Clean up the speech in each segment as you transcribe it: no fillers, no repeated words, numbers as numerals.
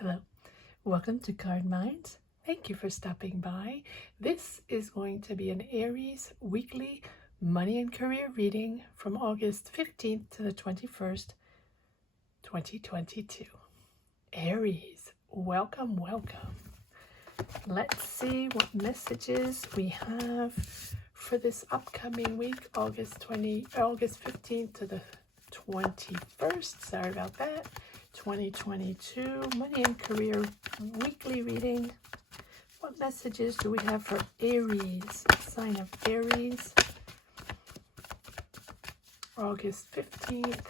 Hello, welcome to Card Minds. Thank you for stopping by. This is going to be an Aries weekly money and career reading from August 15th to the 21st, 2022. Aries, welcome, welcome. Let's see what messages we have for this upcoming week, August 15th to the 21st. Sorry about that. 2022 money and career weekly reading. What messages do we have for Aries, sign of Aries, August 15th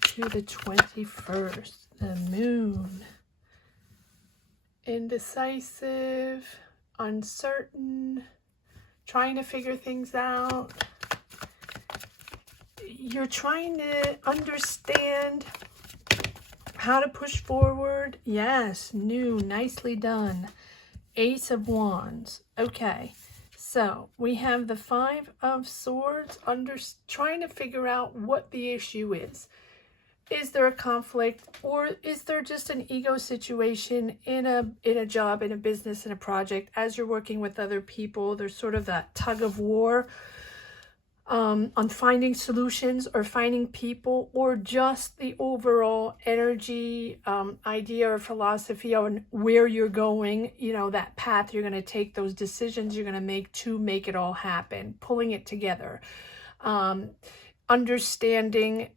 to the 21st? The moon, indecisive, uncertain, trying to figure things out. You're trying to understand how to push forward. Yes, new, nicely done. Ace of Wands. Okay, so we have the Five of Swords, trying to figure out what the issue is. Is there a conflict, or is there just an ego situation in a job, in a business, in a project? As you're working with other people, there's sort of that tug of war on finding solutions or finding people, or just the overall energy, idea or philosophy on where you're going, you know, that path you're going to take, those decisions you're going to make to make it all happen, pulling it together, understanding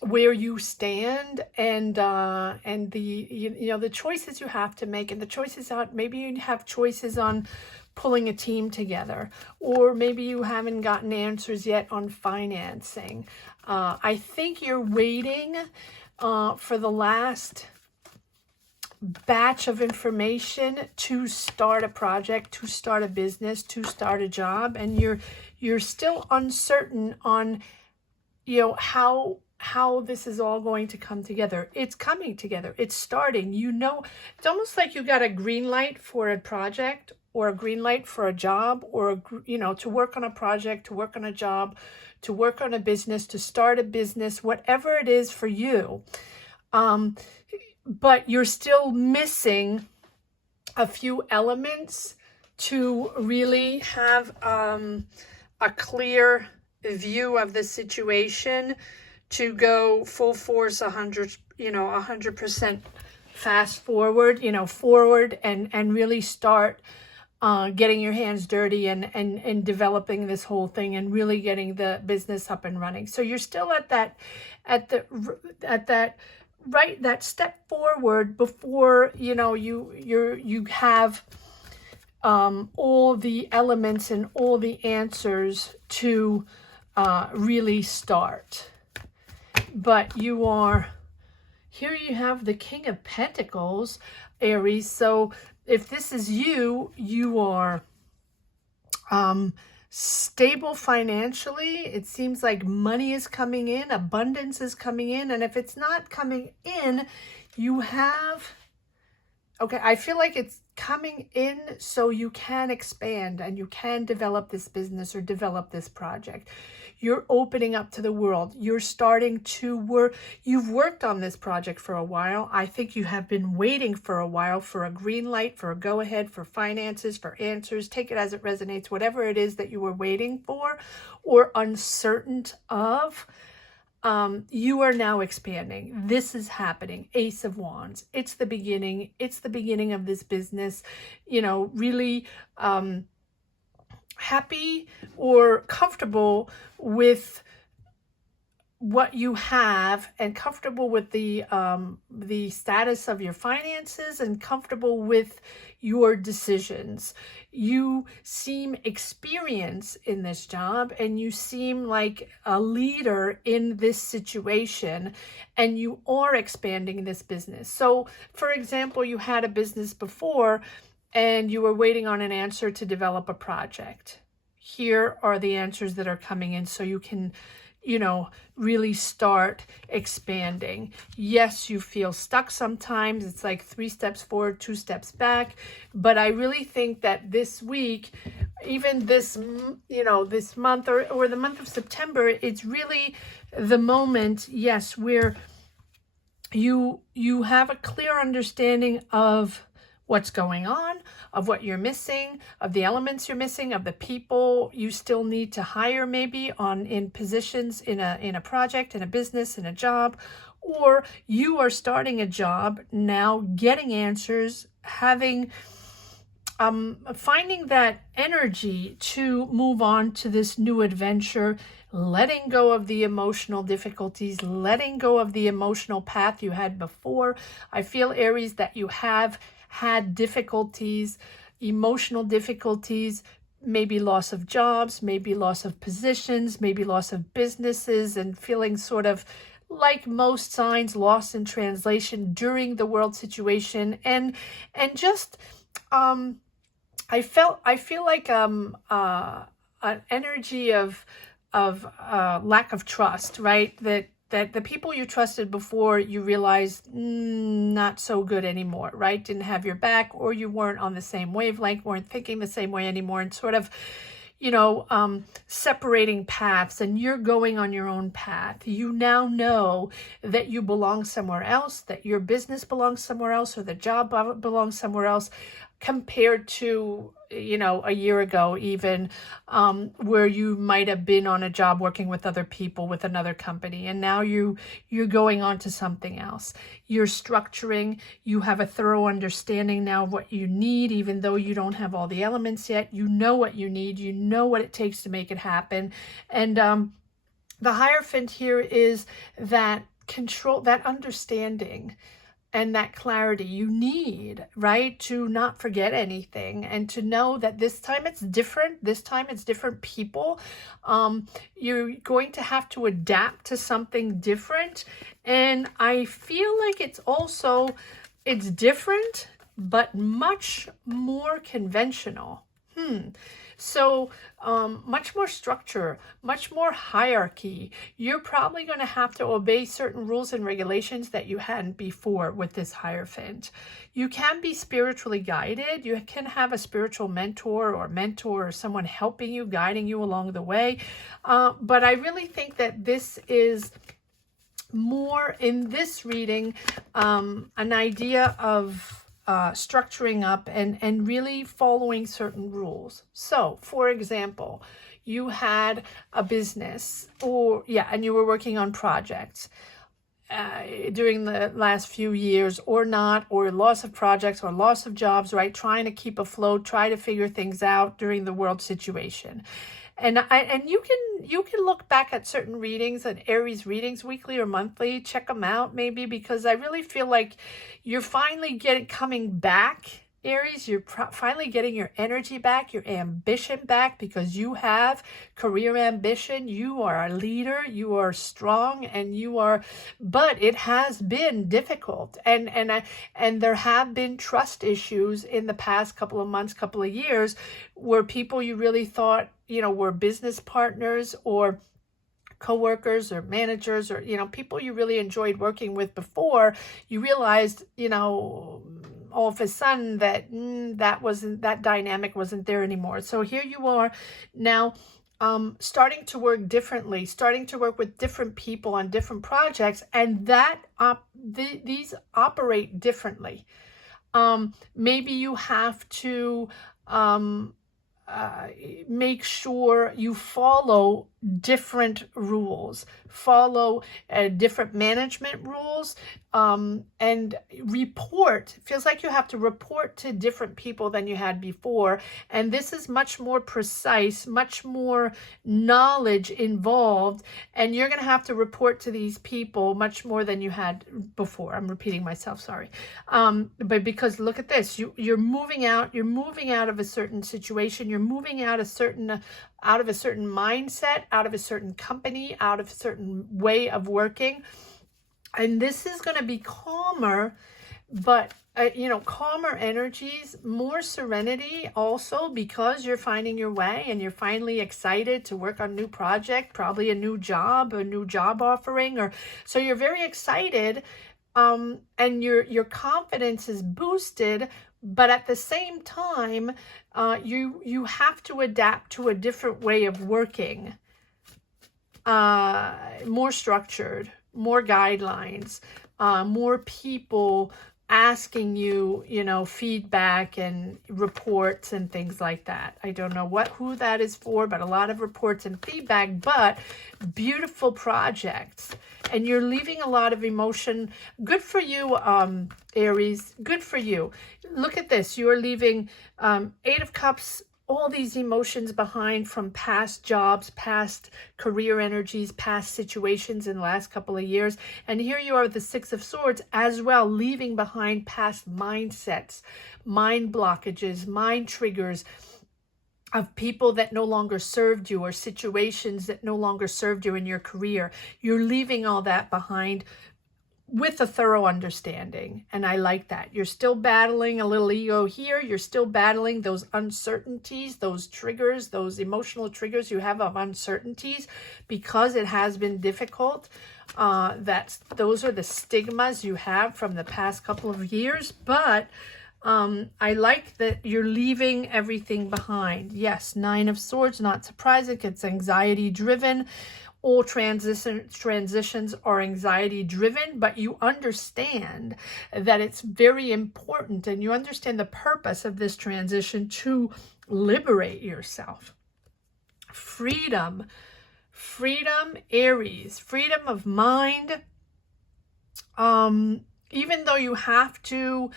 where you stand, and the you know, the choices you have to make, and the choices out. Maybe you have choices on pulling a team together, or maybe you haven't gotten answers yet on financing. I think you're waiting for the last batch of information to start a project, to start a business, to start a job, and you're still uncertain on, you know, how this is all going to come together. It's coming together. It's starting. You know, it's almost like you got a green light for a project, or a green light for a job, or you know, to work on a project, to work on a job, to work on a business, to start a business, whatever it is for you. But you're still missing a few elements to really have a clear view of the situation, to go full force, 100% fast forward, you know, forward, and really start getting your hands dirty and developing this whole thing, and really getting the business up and running. So you're still at that step forward before, you know, you have all the elements and all the answers to really start. But you are, here you have the King of Pentacles, Aries. So if this is you, you are stable financially. It seems like money is coming in, abundance is coming in. And if it's not coming in, you have, okay, I feel like it's coming in so you can expand and you can develop this business or develop this project. You're opening up to the world. You're starting to work. You've worked on this project for a while. I think you have been waiting for a while for a green light, for a go ahead, for finances, for answers. Take it as it resonates. Whatever it is that you were waiting for or uncertain of, you are now expanding. This is happening. Ace of Wands. It's the beginning. It's the beginning of this business. You know, really happy or comfortable with what you have, and comfortable with the status of your finances, and comfortable with your decisions. You seem experienced in this job, and you seem like a leader in this situation, and you are expanding this business. So, for example, you had a business before, and you were waiting on an answer to develop a project. Here are the answers that are coming in, so you can, you know, really start expanding. Yes, you feel stuck sometimes. It's like 3 steps forward, 2 steps back. But I really think that this week, even this, you know, this month, or the month of September, it's really the moment, yes, where you have a clear understanding of what's going on, of what you're missing, of the elements you're missing, of the people you still need to hire maybe in positions in a project, in a business, in a job, or you are starting a job now, getting answers, having finding that energy to move on to this new adventure, letting go of the emotional difficulties, letting go of the emotional path you had before. I feel, Aries, that you have had difficulties, emotional difficulties, maybe loss of jobs, maybe loss of positions, maybe loss of businesses, and feeling sort of like most signs, lost in translation during the world situation, and just I feel like an energy of lack of trust, right? That the people you trusted before, you realized not so good anymore, right? Didn't have your back, or you weren't on the same wavelength, weren't thinking the same way anymore, and sort of, separating paths, and you're going on your own path. You now know that you belong somewhere else, that your business belongs somewhere else, or the job belongs somewhere else, compared to, a year ago even, where you might have been on a job working with other people with another company, and now you're going on to something else. You're structuring, you have a thorough understanding now of what you need, even though you don't have all the elements yet. You know what you need, you know what it takes to make it happen. And the Hierophant here is that control, that understanding, and that clarity you need, right? To not forget anything, and to know that this time it's different. This time it's different people. You're going to have to adapt to something different. And I feel like it's different, but much more conventional. So much more structure, much more hierarchy. You're probably going to have to obey certain rules and regulations that you hadn't before with this Hierophant. You can be spiritually guided. You can have a spiritual mentor or someone helping you, guiding you along the way. But I really think that this is more, in this reading, an idea of structuring up and really following certain rules. So, for example, you had a business, and you were working on projects during the last few years, or not, or loss of projects or loss of jobs, right? Trying to keep afloat, try to figure things out during the world situation. And you can look back at certain readings, and Aries readings, weekly or monthly, check them out maybe, because I really feel like you're finally coming back, Aries. You're finally getting your energy back, your ambition back, because you have career ambition. You are a leader, you are strong, but it has been difficult, and there have been trust issues in the past couple of months, couple of years, where people you really thought, were business partners or co-workers or managers, or people you really enjoyed working with before, you realized, all of a sudden that that dynamic wasn't there anymore. So here you are now, starting to work differently, starting to work with different people on different projects, and that these operate differently. Maybe you have to make sure you follow different rules, follow different management rules, and report. Feels like you have to report to different people than you had before, and this is much more precise, much more knowledge involved, and you're going to have to report to these people much more than you had before. I'm repeating myself, sorry. But because look at this, you're moving out of a certain situation, you're moving out of a certain mindset, out of a certain company, out of a certain way of working. And this is going to be calmer, but calmer energies, more serenity also, because you're finding your way and you're finally excited to work on a new project, probably a new job offering, or so you're very excited, and your confidence is boosted. But at the same time, you have to adapt to a different way of working, more structured, more guidelines, more people asking you, you know, feedback and reports and things like that. I don't know who that is for, but a lot of reports and feedback, but beautiful projects. And you're leaving a lot of emotion. Good for you, Aries. Good for you. Look at this. You're leaving 8 of Cups, all these emotions behind from past jobs, past career energies, past situations in the last couple of years. And here you are with the 6 of Swords as well, leaving behind past mindsets, mind blockages, mind triggers of people that no longer served you or situations that no longer served you in your career. You're leaving all that behind with a thorough understanding. And I like that. You're still battling a little ego here. You're still battling those uncertainties, those triggers, those emotional triggers you have of uncertainties, because it has been difficult. Those are the stigmas you have from the past couple of years. But I like that you're leaving everything behind. Yes, 9 of Swords, not surprising. It's anxiety driven. All transitions are anxiety driven, but you understand that it's very important, and you understand the purpose of this transition to liberate yourself. Freedom, Aries, freedom of mind. Even though you have to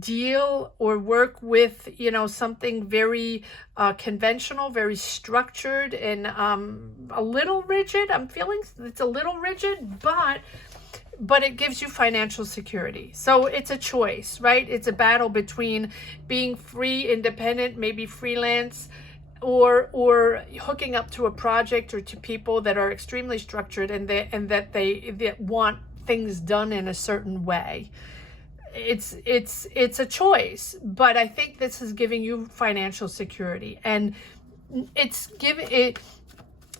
deal or work with, you know, something very conventional, very structured, and a little rigid. I'm feeling it's a little rigid, but it gives you financial security. So it's a choice, right? It's a battle between being free, independent, maybe freelance, or hooking up to a project or to people that are extremely structured and that they want things done in a certain way. It's a choice, but I think this is giving you financial security, and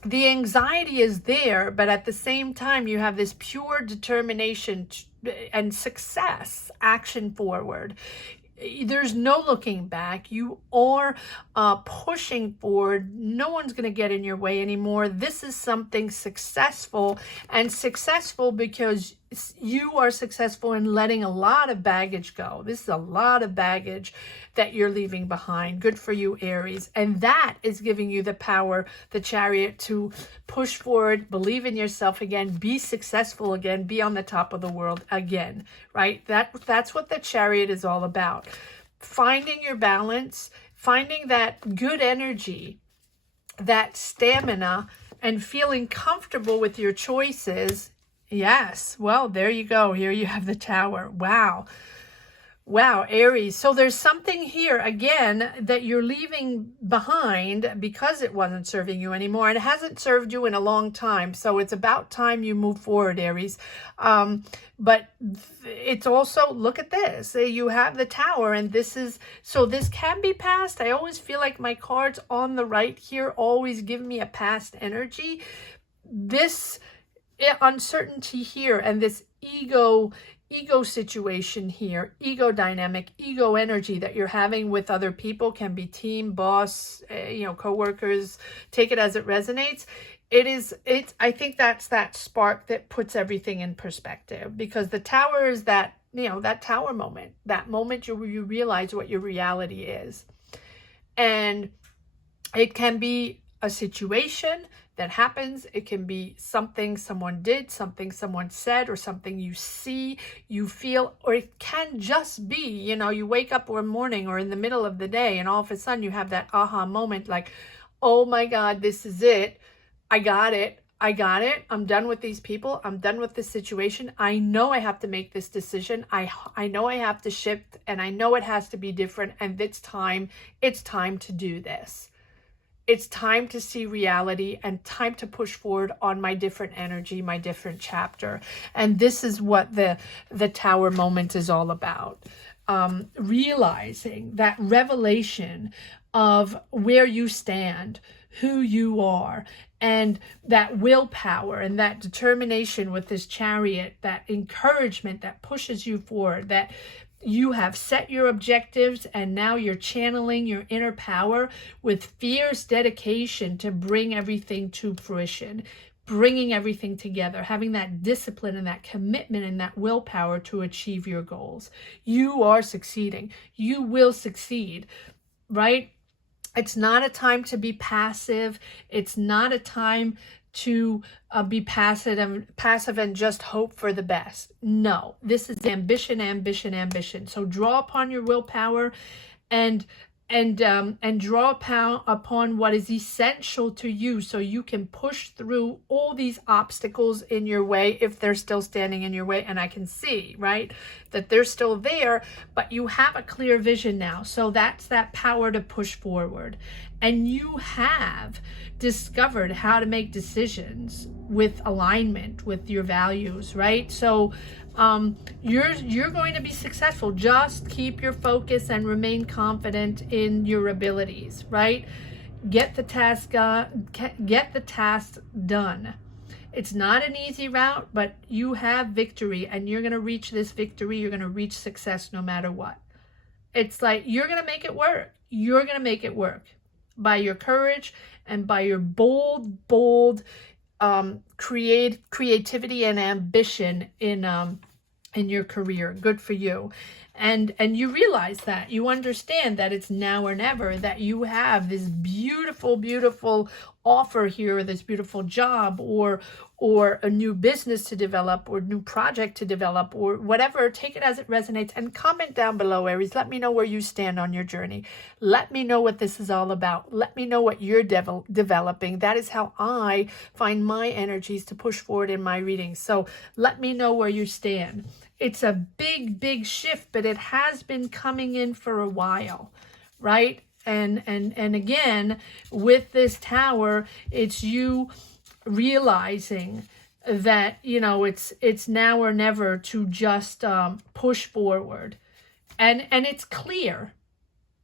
the anxiety is there, but at the same time you have this pure determination and success, action forward. There's no looking back. You are pushing forward. No one's going to get in your way anymore. This is something successful, and successful because you are successful in letting a lot of baggage go. This is a lot of baggage that you're leaving behind. Good for you, Aries. And that is giving you the power, the Chariot, to push forward, believe in yourself again, be successful again, be on the top of the world again, right? That's what the Chariot is all about. Finding your balance, finding that good energy, that stamina, and feeling comfortable with your choices. Yes, well, there you go. Here you have the Tower. Wow, Aries. So there's something here, again, that you're leaving behind because it wasn't serving you anymore. And it hasn't served you in a long time. So it's about time you move forward, Aries. But it's also, look at this. You have the Tower, and this can be past. I always feel like my cards on the right here always give me a past energy. This uncertainty here and this ego situation here, ego dynamic, ego energy that you're having with other people, can be team, boss, co-workers, take it as it resonates. I think that's that spark that puts everything in perspective, because the Tower is that, that Tower moment, that moment you realize what your reality is. And it can be a situation that happens. It can be something someone did, something someone said, or something you see, you feel, or it can just be, you wake up one morning or in the middle of the day and all of a sudden you have that aha moment, like, oh my God, this is it. I got it. I'm done with these people. I'm done with this situation. I know I have to make this decision. I know I have to shift, and I know it has to be different, and it's time to do this. It's time to see reality and time to push forward on my different energy, my different chapter. And this is what the Tower moment is all about. Realizing that revelation of where you stand, who you are, and that willpower and that determination with this Chariot, that encouragement that pushes you forward, that you have set your objectives and now you're channeling your inner power with fierce dedication to bring everything to fruition. bringing everything together, having that discipline and that commitment and that willpower to achieve your goals. You are succeeding. You will succeed, right? It's not a time to be passive. It's not a time to be passive and just hope for the best. No, this is ambition, ambition, ambition. So draw upon your willpower and draw upon what is essential to you, so you can push through all these obstacles in your way if they're still standing in your way. And I can see, right, that they're still there, but you have a clear vision now. So that's that power to push forward. And you have discovered how to make decisions with alignment with your values, right? So you're going to be successful. Just keep your focus and remain confident in your abilities, right? Get the task done. It's not an easy route, but you have victory, and you're going to reach this victory. You're going to reach success no matter what. It's like you're going to make it work. You're going to make it work by your courage and by your bold creativity and ambition in your career. Good for you. And you realize that, you understand that it's now or never, that you have this beautiful, beautiful offer here, this beautiful job, or a new business to develop, or new project to develop, or whatever. Take it as it resonates, and comment down below, Aries. Let me know where you stand on your journey. Let me know what this is all about. Let me know what you're developing. That is how I find my energies to push forward in my readings. So let me know where you stand. It's a big, big shift, but it has been coming in for a while, right? And again, with this Tower, it's you realizing that, you know, it's now or never to just push forward. And it's clear,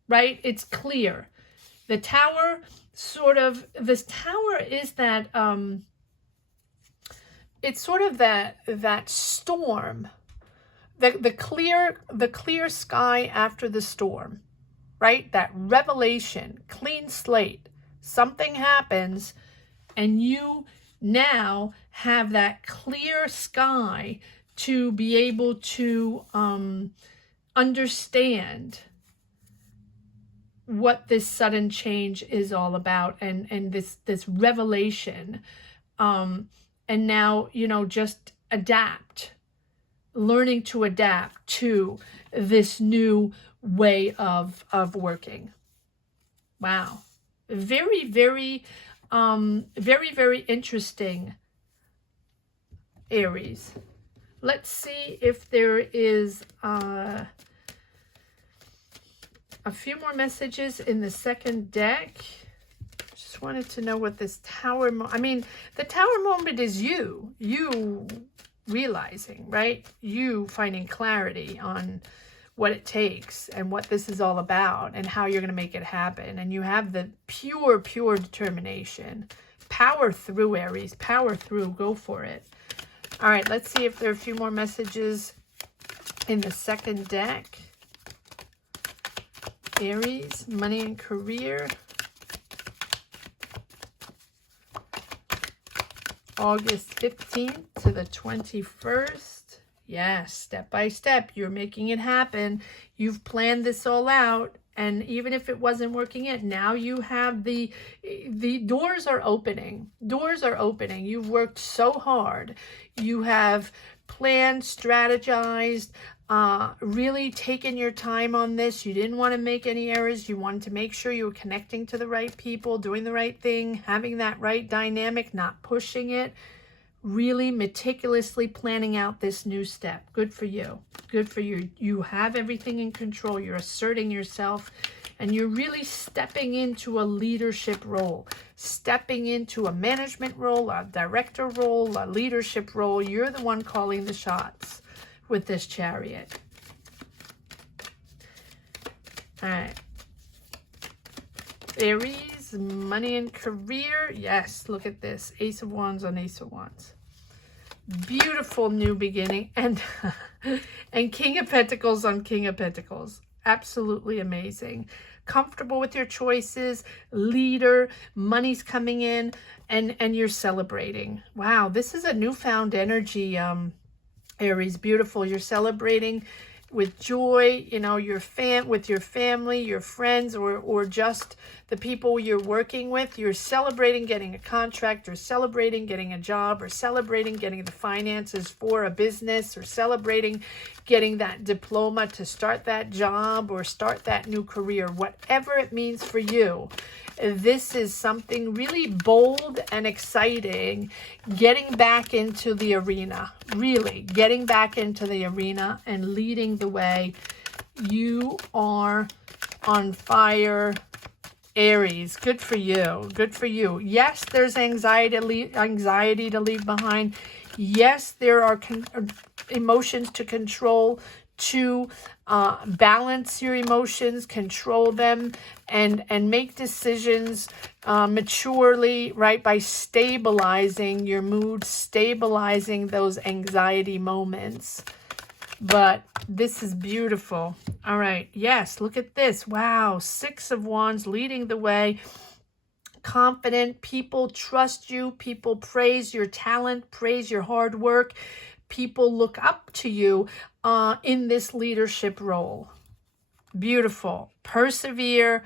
right? It's clear. The Tower this Tower is that, it's sort of that storm. The clear sky after the storm, right? That revelation, clean slate. Something happens, and you now have that clear sky to be able to understand what this sudden change is all about, and this revelation. And now, you know, just adapt. Learning to adapt to this new way of working. Wow. Very, very, very interesting, Aries. Let's see if there is a few more messages in the second deck. Just wanted to know what this Tower the Tower moment is you realizing, right? You finding clarity on what it takes and what this is all about and how you're going to make it happen. And you have the pure determination. Power through, Aries. Power through. Go for it. All right, let's see if there are a few more messages in the second deck. Aries, money and career. August 15th to the 21st. Yes, step by step, you're making it happen. You've planned this all out. And even if it wasn't working yet, now you have the doors are opening. Doors are opening. You've worked so hard. You have planned, strategized, really taken your time on this. You didn't want to make any errors. You wanted to make sure you were connecting to the right people, doing the right thing, having that right dynamic, not pushing it. Really meticulously planning out this new step. Good for you. Good for you. You have everything in control. You're asserting yourself, and you're really stepping into a leadership role, stepping into a management role, a director role, a leadership role. You're the one calling the shots with this Chariot. All right. Aries, money and career. Yes, look at this. Ace of Wands on Ace of Wands. Beautiful new beginning. And King of Pentacles on King of Pentacles. Absolutely amazing. Comfortable with your choices, leader, money's coming in, and you're celebrating. Wow, this is a newfound energy, Aries. Beautiful. You're celebrating with joy, you know, with your family, your friends, or just the people you're working with. You're celebrating getting a contract, or celebrating getting a job, or celebrating getting the finances for a business, or celebrating getting that diploma to start that job or start that new career, whatever it means for you. This is something really bold and exciting, getting back into the arena, really getting back into the arena and leading the way. You are on fire, Aries. Good for you. Good for you. Yes, there's anxiety to leave behind. Yes, there are emotions to control, to balance your emotions, control them, and make decisions maturely, right? By stabilizing your mood, stabilizing those anxiety moments. But this is beautiful. All right. Yes, look at this. Wow. 6 of Wands leading the way. Confident. People trust you. People praise your talent, praise your hard work. People look up to you in this leadership role. Beautiful. Persevere.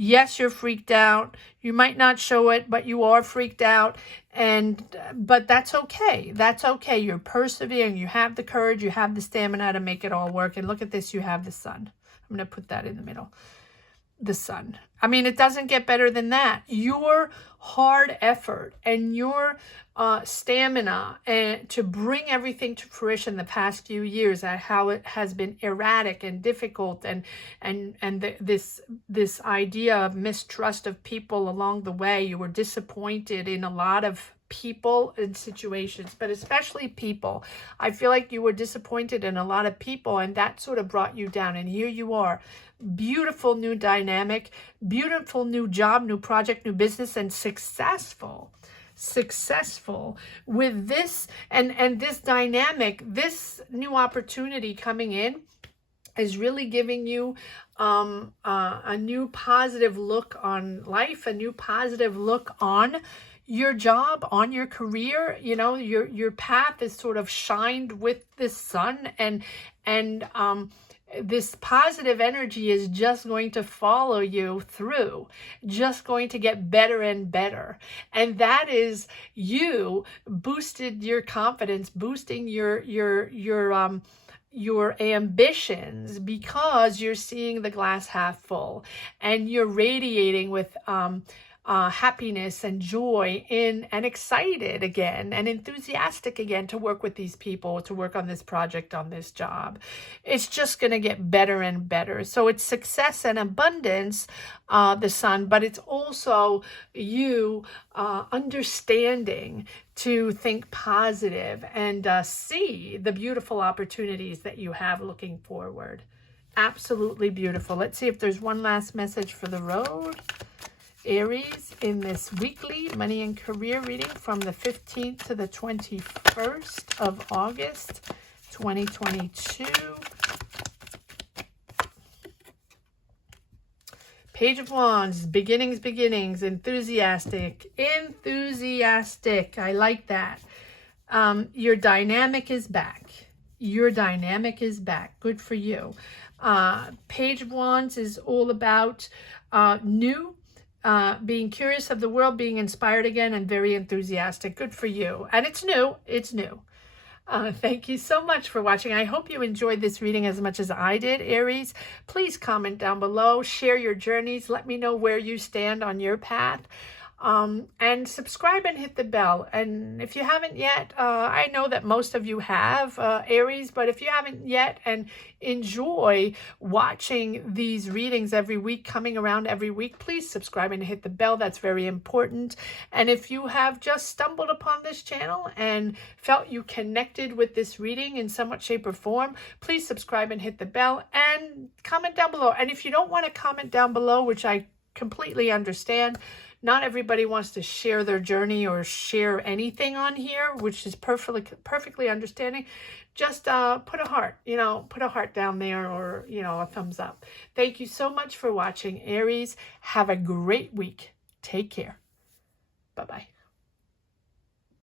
Yes, you're freaked out. You might not show it, but you are freaked out. But that's okay. That's okay. You're persevering. You have the courage. You have the stamina to make it all work. And look at this. You have the sun. I'm going to put that in the middle. The sun. I mean, it doesn't get better than that. Your hard effort and your stamina and to bring everything to fruition the past few years, how it has been erratic and difficult, this idea of mistrust of people along the way. You were disappointed in a lot of people and situations, but especially people. I feel like you were disappointed in a lot of people, and that sort of brought you down. And here you are. Beautiful new dynamic, beautiful new job, new project, new business, and successful with this and this dynamic. This new opportunity coming in is really giving you a new positive look on life, a new positive look on your job, on your career. You know, your path is sort of shined with the sun, and this positive energy is just going to follow you through, just going to get better and better. And that is you boosted your confidence, boosting your ambitions, because you're seeing the glass half full and you're radiating with happiness and joy and excited again and enthusiastic again to work with these people, to work on this project, on this job. It's just going to get better and better. So it's success and abundance, the sun, but it's also you understanding to think positive and see the beautiful opportunities that you have looking forward. Absolutely beautiful. Let's see if there's one last message for the road, Aries, in this weekly money and career reading from the 15th to the 21st of August, 2022. Page of Wands, beginnings, enthusiastic. I like that. Your dynamic is back. Good for you. Page of Wands is all about new, being curious of the world, being inspired again, and very enthusiastic. Good for you. And it's new. Thank you so much for watching. I hope you enjoyed this reading as much as I did, Aries. Please comment down below, share your journeys, let me know where you stand on your path. And subscribe and hit the bell. And if you haven't yet, I know that most of you have, Aries, but if you haven't yet and enjoy watching these readings every week, coming around every week, please subscribe and hit the bell. That's very important. And if you have just stumbled upon this channel and felt you connected with this reading in somewhat shape or form, please subscribe and hit the bell and comment down below. And if you don't want to comment down below, which I completely understand, Not everybody wants to share their journey or share anything on here, which is perfectly understanding. Just put a heart, put a heart down there, or, a thumbs up. Thank you so much for watching, Aries. Have a great week. Take care. Bye-bye.